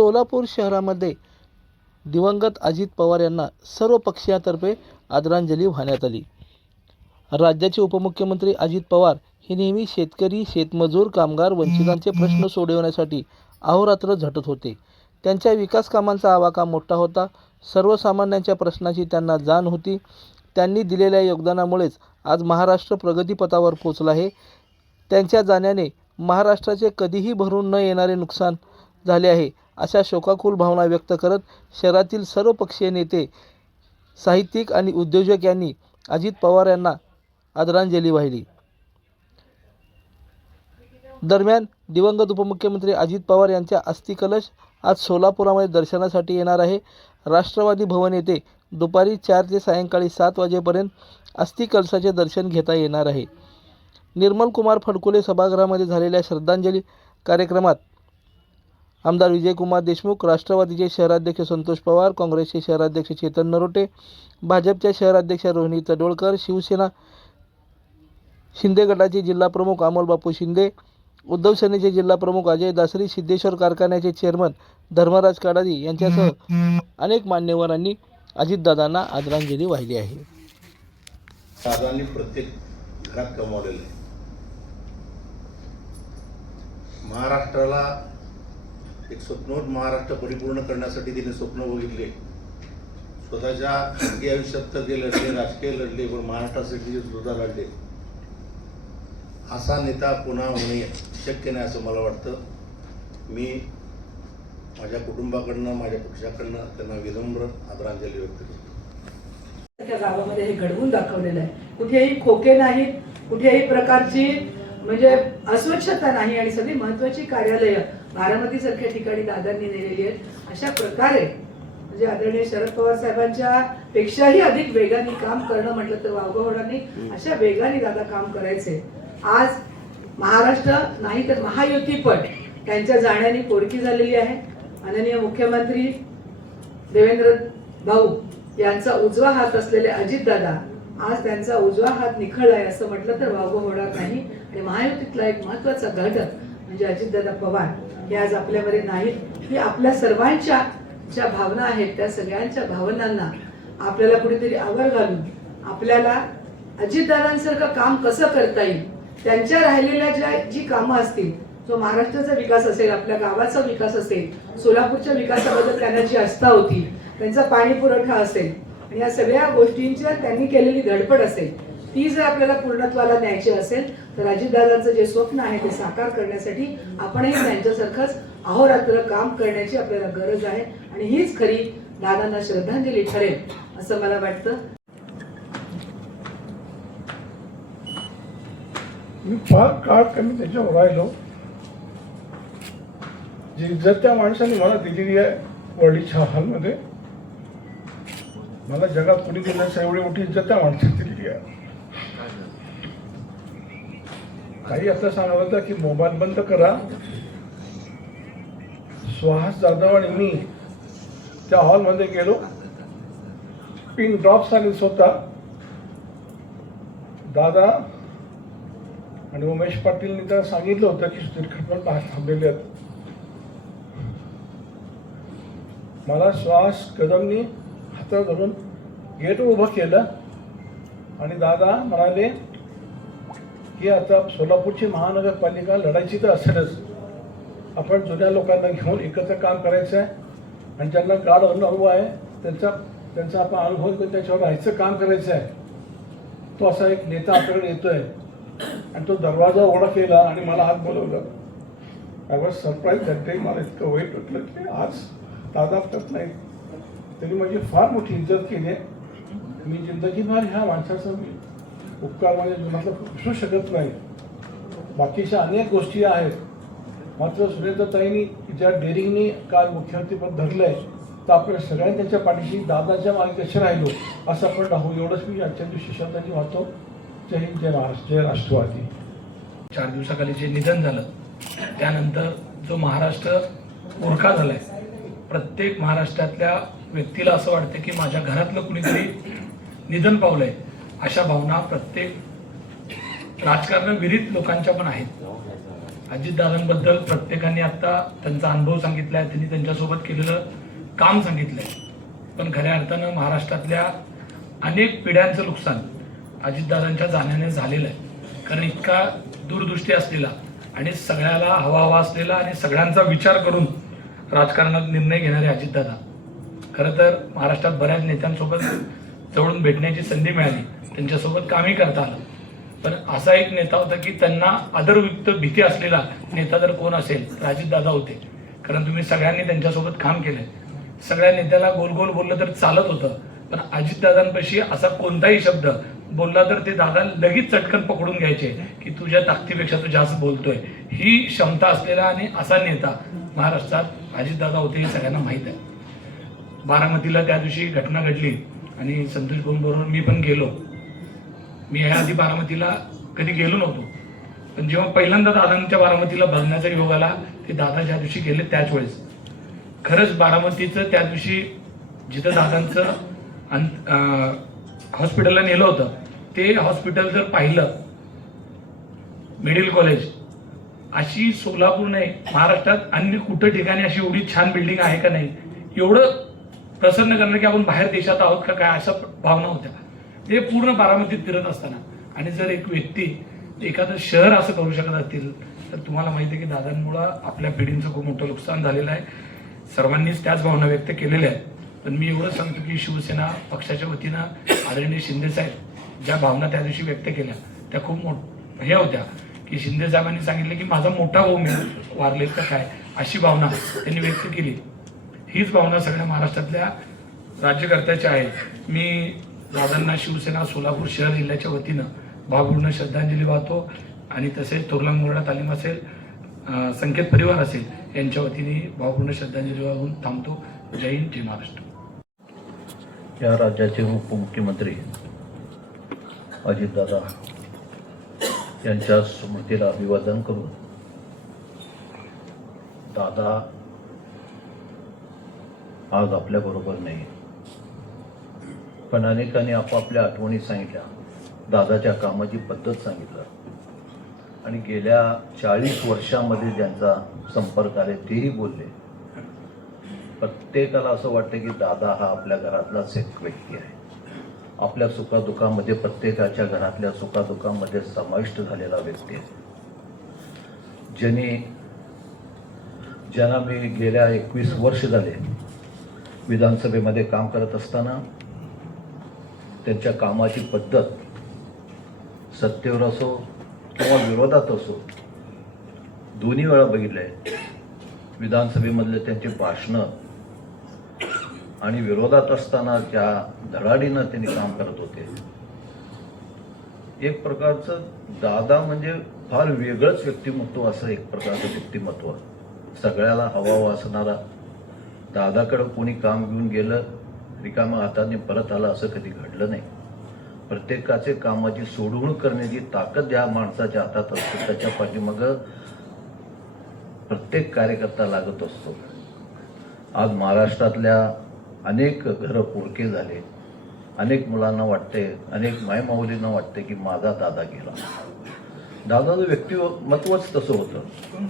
सोलापूर शहरामध्ये दिवंगत अजित पवार यांना सर्व पक्षातर्फे आदरांजली वाहण्यात आली। राज्याचे उपमुख्यमंत्री अजित पवार हे नेहमी शेतकरी, शेतमजूर, कामगार, वंचितांचे प्रश्न सोडवण्यासाठी अहोरात्र झटत होते। त्यांच्या विकास कामांचा आवाका मोठा होता। सर्वसामान्यांच्या प्रश्नाची त्यांना जाण होती। त्यांनी दिलेल्या योगदानामुळेच आज महाराष्ट्र प्रगतीपथावर पोहोचला आहे। त्यांच्या जाण्याने महाराष्ट्राचे कधीही भरून न येणारे नुकसान झाले आहे, अशा शोकाकुल भावना व्यक्त करत शहरातील सर्व पक्षीय नेते, साहित्यिक आणि उद्योजक यांनी अजित पवार यांना आदरांजली वाहिली। दरम्यान दिवंगत उपमुख्यमंत्री अजित पवार यांच्या अस्थिकलश आज सोलापुरामध्ये दर्शनासाठी येणार आहे। राष्ट्रवादी भवन येथे दुपारी 4 ते सायंकाळी 7 वाजेपर्यंत अस्थिकलशाचे दर्शन घेता येणार आहे। निर्मल कुमार फडकुले सभागृहामध्ये झालेल्या श्रद्धांजली कार्यक्रमात आमदार विजयकुमार देशमुख, राष्ट्रवादीचे शहराध्यक्ष संतोष पवार, काँग्रेसचे शहराध्यक्ष चेतन नरोटे, भाजपच्या शहराध्यक्ष रोहिणी तडोळकर, शिवसेना शिंदे गटाचे जिल्हाप्रमुख अमोल बापू शिंदे, उद्धव सेनेचे जिल्हाप्रमुख अजय दासरी, सिद्धेश्वर कारखान्याचे चेअरमन धर्मराज काडादी यांच्यासह अनेक मान्यवरांनी अजितदादांना आदरांजली वाहिली आहे। दादांनी प्रत्येक घरात कमावलेलं आहे। महाराष्ट्राला एक स्वप्नवत महाराष्ट्र परिपूर्ण करण्यासाठी तिने स्वप्न बघितले। स्वतःच्या खाजगी आयुष्यात तर ते लढले, राजकीय लढले, पण महाराष्ट्रासाठी सुद्धा लढले। असा नेता पुन्हा होणे शक्य नाही असं मला वाटतं। मी माझ्या कुटुंबाकडनं, माझ्या पक्षाकडनं त्यांना विनम्र आदरांजली व्यक्त करतो। त्या गावामध्ये हे घडवून दाखवलेलं आहे। कुठेही खोके नाहीत, कुठेही प्रकारची म्हणजे अस्वच्छता नाही आणि सगळी महत्त्वाची कार्यालयं बारामती सारख्या ठिकाणी दादांनी नेलेली आहेत। अशा प्रकारे म्हणजे आदरणीय शरद पवार साहेबांच्या पेक्षाही अधिक वेगाने काम करणं म्हटलं तर वावगं होणार नाही। अशा वेगाने दादा काम करायचे। आज महाराष्ट्र नाही तर महायुती पण त्यांच्या जाण्याने पोरकी झालेली आहे। माननीय मुख्यमंत्री देवेंद्र भाऊ यांचा उजवा हात असलेले अजितदादा आज त्यांचा उजवा हात निखळलाय असं म्हटलं तर वावगं होणार नाही। आणि महायुतीतला एक महत्त्वाचा घटक म्हणजे अजितदादा पवार हे आज आपल्यामध्ये नाहीत। ही आपल्या सर्वांच्या ज्या भावना आहेत त्या सगळ्यांच्या भावनांना आपल्याला कुठेतरी आवर घालून आपल्याला अजितदादांसारखं काम कसं करता येईल, त्यांच्या राहिलेल्या जी कामं असतील, जो महाराष्ट्राचा विकास असेल, आपल्या गावाचा विकास असेल, सोलापूरच्या विकासाबद्दल त्यांना जी आस्था होती, त्यांचा पाणी पुरवठा असेल आणि या सगळ्या गोष्टींच्या त्यांनी केलेली धडपड असेल, ती जर आपल्याला पूर्णत्वाला न्यायची असेल तर अजितदादांचं जे स्वप्न आहे ते साकार करण्यासाठी आपणही त्यांच्यासारखंच अहोरात्र काम करण्याची आपल्याला गरज आहे आणि हीच खरी दादांना श्रद्धांजली ठरेल असं मला वाटतं। मी फार काळ कमी त्याच्यावर राहिलो। जी इज्जत त्या माणसाने मला दिलेली आहे वडीच्या हॉलमध्ये, मला जगात कोणी दिलं नसेल एवढी मोठी इज्जत त्या माणसाने दिलेली आहे। काही आता सांगत होता की मोबाईल बंद करा। सुहास जाधव आणि मी त्या हॉलमध्ये गेलो, पिन ड्रॉप झाली स्वतः दादा आणि उमेश पाटीलने त्याला सांगितलं होतं की सुधीर बाहेर थांबलेले आहेत। मला श्वास कदमनी हातात धरून गेट उभं केलं आणि दादा म्हणाले की आता सोलापूरची महानगरपालिका लढायची तर असेलच, आपण जुन्या लोकांना घेऊन एकत्र काम करायचं आहे आणि ज्यांना गाढ अनुभव आहे त्यांचा आपण अनुभव घेऊन त्याच्यावर राहायचं काम करायचं आहे। तो असा एक नेता आपल्याकडे येतोय आणि तो दरवाजा उघडा केला आणि मला हात बोलवलं। I was surprise that day. मला इतकं वाईट वाटलं की आज दादा करत नाही, त्यांनी माझी फार मोठी इज्जत केली आहे। मी जिंदगीभर ह्या माणसाचा मी उपकार म्हणजे विसरू शकत नाही। बाकीच्या अनेक गोष्टी आहेत, मात्र सुरेंद्रताईंनी ज्या डेअरिंगनी काल मुख्यमंत्रीपद धरलंय तर आपण सगळ्यांनी त्यांच्या पाठीशी दादाच्या मागे कसे राहिलो असं आपण राहू, एवढंच मी आजच्या दिवशी शब्दांनी वाहतो। जय हिंद, जय महाराष्ट्र, जय राष्ट्रवादी। 4 दिवसाखाली जे निधन झालं त्यानंतर जो महाराष्ट्र उरका झालाय, प्रत्येक महाराष्ट्रातल्या व्यक्तीला असं वाटतं की माझ्या घरातलं कुणीतरी निधन पावलंय, अशा भावना प्रत्येक राजकारण विरहित लोकांच्या पण आहेत। अजितदादांबद्दल प्रत्येकाने आता त्यांचा अनुभव सांगितला आहे, त्यांनी त्यांच्यासोबत केलेलं काम सांगितलंय. पण खऱ्या अर्थानं महाराष्ट्रातल्या अनेक पिढ्यांचं नुकसान अजितदादांच्या जाण्याने झालेलं आहे. कारण इतका दूरदृष्टी असलेला आणि सगळ्याला हवा असलेला आणि सगळ्यांचा विचार करून राजकारणात निर्णय घेणारे अजितदादा. खरं तर महाराष्ट्रात बऱ्याच नेत्यांसोबत जवळून भेटण्याची संधी मिळाली, त्यांच्यासोबत कामही करता आलं. पण असा एक नेता होता की त्यांना आदरयुक्त भीती असलेला नेता जर कोण असेल तर अजितदादा होते. कारण तुम्ही सगळ्यांनी त्यांच्यासोबत काम केलंय. सगळ्या नेत्याला गोल गोल बोललं तर चालत होतं, पण अजितदादांपाशी असा कोणताही शब्द बोलला तर ते दादा लगेच चटकन पकडून घ्यायचे की तुझ्या ताकदीपेक्षा तू जास्त बोलतोय. ही क्षमता असलेला आणि असा नेता महाराष्ट्रात अजितदादा होते हे सगळ्यांना माहीत आहे. बारामतीला त्या दिवशी घटना घडली आणि संतोष भाऊंबरोबर मी पण गेलो. मी याआधी बारामतीला कधी गेलो नव्हतो, पण जेव्हा पहिल्यांदा दादांच्या बारामतीला बघण्याचा योग आला ते दादा ज्या दिवशी गेले त्याच वेळेस खरंच बारामतीचं त्या दिवशी जिथं दादांचं हॉस्पिटलला नेलं होतं ते हॉस्पिटल जर पाहिलं, मेडिकल कॉलेज, अशी सोलापूर नाही महाराष्ट्रात अन्य कुठं ठिकाणी अशी एवढी छान बिल्डिंग आहे का नाही, एवढं प्रसन्न करणं की आपण बाहेर देशात आहोत का काय अशा भावना होत्या ते पूर्ण बारामतीत फिरत असताना. आणि जर एक व्यक्ती एखादं शहर असं करू शकत असतील तर तुम्हाला माहिती आहे की दादांमुळं आपल्या पिढींचं खूप मोठं नुकसान झालेलं आहे. सर्वांनीच त्याच भावना व्यक्त केलेल्या आहेत. पण मी एवढं सांगतो की शिवसेना पक्षाच्या वतीनं आदरणीय शिंदेसाहेब ज्या भावना त्या दिवशी व्यक्त केल्या त्या खूप हे होत्या की शिंदेसाहेबांनी सांगितलं की माझा मोठा भाऊ मी वारले का काय अशी भावना त्यांनी व्यक्त केली. हीच भावना सगळ्या महाराष्ट्रातल्या राज्यकर्त्याच्या आहे. मी दादांना शिवसेना सोलापूर शहर जिल्ह्याच्या वतीनं भावपूर्ण श्रद्धांजली वाहतो आणि तसेच थोरला मुरडा तालीम असेल, संकेत परिवार असेल यांच्या वतीने भावपूर्ण श्रद्धांजली वाहून थांबतो. जय हिंद, जय महाराष्ट्र. या राज्याचे उपमुख्यमंत्री अजितदादा यांच्या स्मृतीला अभिवादन करून दादा आज आपल्याबरोबर नाही, पण अनेकांनी आपापल्या आठवणी सांगितल्या, दादाच्या कामाची पद्धत सांगितलं आणि गेल्या 40 वर्षामध्ये ज्यांचा संपर्क आले तेही बोलले. प्रत्येकाला असं वाटतं की दादा हा आपल्या घरातलाच एक व्यक्ती आहे. आपल्या सुखादुखामध्ये प्रत्येकाच्या घरातल्या सुखादुखामध्ये समाविष्ट झालेला व्यक्ती आहे. ज्यांना मी गेल्या 21 वर्ष झाले विधानसभेमध्ये काम करत असताना त्यांच्या कामाची पद्धत सत्तेवर असो किंवा विरोधात असो दोन्ही वेळा बघितलंय. विधानसभेमधले त्यांची भाषणं आणि विरोधात असताना ज्या धडाडीनं त्यांनी काम करत होते, एक प्रकारचं दादा म्हणजे फार वेगळंच व्यक्तिमत्व, असं एक प्रकारचं व्यक्तिमत्व, सगळ्याला हवा असणारा. दादाकडं कोणी काम घेऊन गेलं रिकाम्या हाताने परत आलं असं कधी घडलं नाही. प्रत्येकाचे कामाची सोडवणूक करण्याची ताकद या माणसाच्या हातात असते. त्याच्या पाठीमागं प्रत्येक कार्यकर्ता लागत असतो. आज महाराष्ट्रातल्या अनेक घरं पोरके झाले, अनेक मुलांना वाटते, अनेक मायमाऊलींना वाटते की माझा दादा गेला. दादाचं व्यक्तिमत्वच तसं होतं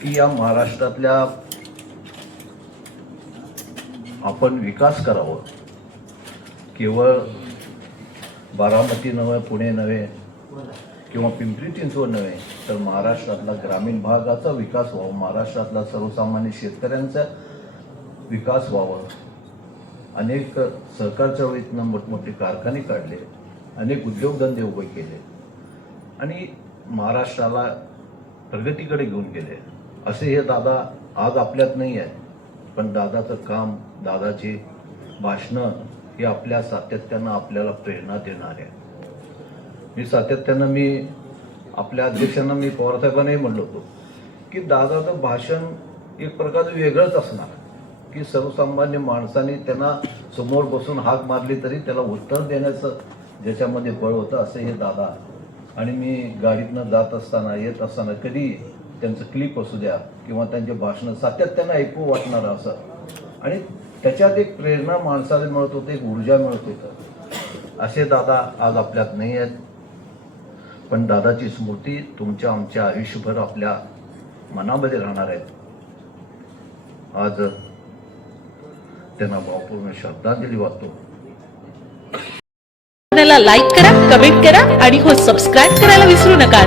की या महाराष्ट्रातल्या आपण विकास करावं. केवळ बारामती नव्हे, पुणे नव्हे किंवा पिंपरी चिंचवड नव्हे, तर महाराष्ट्रातला ग्रामीण भागाचा विकास व्हावा, महाराष्ट्रातला सर्वसामान्य शेतकऱ्यांचा विकास व्हावा. अनेक सहकार चळवळीतनं मोठमोठे कारखाने काढले, अनेक उद्योगधंदे उभे केले आणि महाराष्ट्राला प्रगतीकडे घेऊन गेले. असे हे दादा आज आपल्यात नाही आहे, पण दादाचं काम, दादाची भाषणं ही आपल्या सातत्यानं आपल्याला प्रेरणा देणार आहे. मी सातत्यानं आपल्या अध्यक्षांना पवारसाहेबांनाही म्हणलो होतो की दादाचं भाषण एक प्रकारचं वेगळंच असणार की सर्वसामान्य माणसाने त्यांना समोर बसून हाक मारली तरी त्याला उत्तर देण्याचं ज्याच्यामध्ये बळ होतं, असं हे दादा. आणि मी गाडीतनं जात असताना येत असताना कधी त्यांचं क्लिप असू द्या किंवा त्यांचे भाषणं सातत्यानं ऐकू वाटणार असं, आणि त्याच्यात एक प्रेरणा माणसाला मिळत होते, एक ऊर्जा मिळत होतं. असे दादा आज आपल्यात नाही आहेत, पण दादाची स्मृती तुमच्या आमच्या आयुष्यभर आपल्या मनामध्ये राहणार आहेत. आज त्यांना भावपूर्ण श्रद्धांजली वाहतो. लाईक करा, कमेंट करा आणि हो सबस्क्राईब करायला विसरू नका.